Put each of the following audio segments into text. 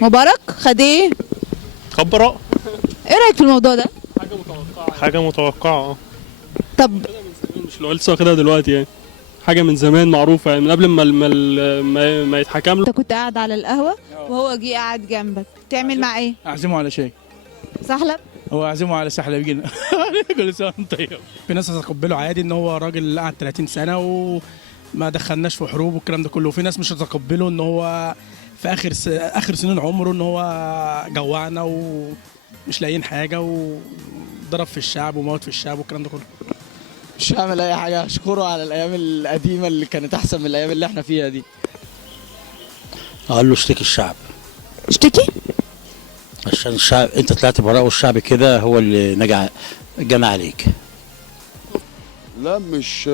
مبارك خد ايه؟ خد براءة. ايه رايك في الموضوع ده؟ حاجة متوقعة. طب مش لو لسه واخدها دلوقتي يعني. حاجة من زمان معروفة يعني من قبل ما يتحكم له. انت كنت قاعد على القهوه وهو جه قاعد جنبك، تعمل معاه ايه؟ اعزمه على شيء. سحلب؟ هو اعزمه على سحلب يجينا. كل سنه وانت طيب. في ناس هتتقبله عادي ان هو راجل قعد 30 سنه وما دخلناش في حروب والكلام ده كله، وفي ناس مش هتتقبله ان هو في اخر سنين عمره ان هو جوعنا ومش لاقيين حاجه وضرب في الشعب وموت في الشعب والكلام ده كله. مش هعمل اي حاجه، اشكره على الايام القديمه اللي كانت احسن من الايام اللي احنا فيها دي. اقول له اشتكي الشعب اشتكي؟ عشان الشعب انت طلعت براء والشعب كده هو اللي جنى عليك. لا مش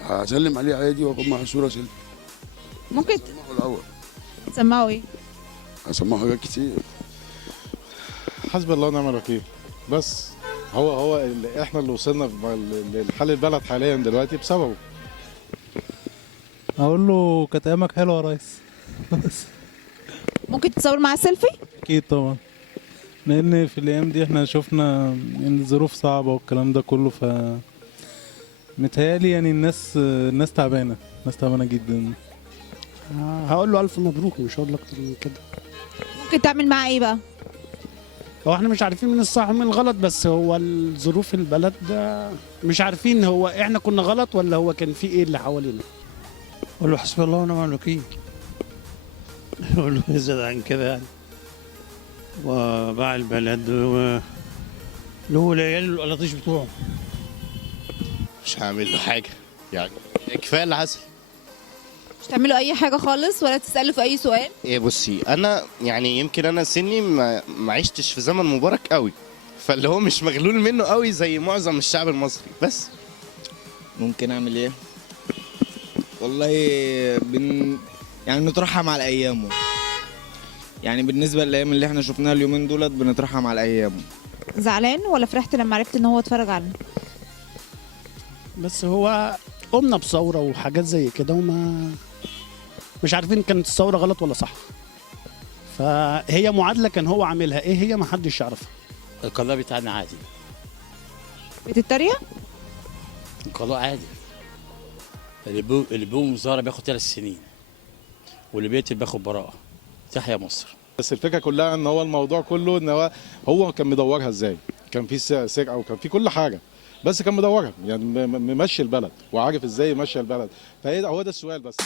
هسلم عليه عادي واخد معاه صوره سيلفي. ممكن هسمعه الاول. تسمعوا ايه؟ هسمعه حاجات كتير. حسبي الله ونعم الوكيل. بس هو احنا اللي وصلنا لحال البلد حاليا دلوقتي بسببه. اقول له كانت ايامك حلوه يا ريس. بس ممكن تتصور معاه سيلفي؟ اكيد طبعا، لان في الايام دي احنا شفنا ان الظروف صعبه والكلام ده كله، ف متهيألي يعني الناس تعبانه، الناس تعبانه جدا. هقول له الف مبروك، مش هقول له اكتر من كده. ممكن تعمل معاه ايه بقى؟ هو احنا مش عارفين مين الصح ومين الغلط، بس هو ظروف البلد مش عارفين هو احنا كنا غلط ولا هو كان في ايه اللي حوالينا. اقول له حسبي الله ونعم الوكيل. اقول له يزيد عن كده يعني، وباع البلد اللي هو العيال القلاطيش بتوعه. مش هعمل له حاجه يعني، كفايه اللي حصل. مش تعملوا اي حاجه خالص ولا تسالوا في اي سؤال؟ ايه بصي، انا يعني يمكن انا سني ما عشتش في زمن مبارك قوي، فاللي هو مش مغلول منه قوي زي معظم الشعب المصري. بس ممكن اعمل ايه؟ والله يعني نترحم على ايامه. يعني بالنسبه للايام اللي احنا شفناها اليومين دولت بنترحم على ايامه. زعلان ولا فرحت لما عرفت ان هو اتفرج عنه؟ بس هو قمنا بثوره وحاجات زي كده مش عارفين كانت الثوره غلط ولا صح. فهي معادله كان هو عاملها، ايه هي ما حدش يعرفها. القضاء بتاعنا عادي. بتتريق؟ القضاء عادي. اللي بيقوم مظاهره بياخد 3 سنين، واللي بيقتل بياخد براءه. تحيا مصر. بس الفكره كلها ان هو الموضوع كله ان هو كان مدورها ازاي، كان في سرقه وكان في كل حاجه، بس كان مدورها يعني ممشي البلد وعارف ازاي يمشي البلد. فهو ده السؤال بس.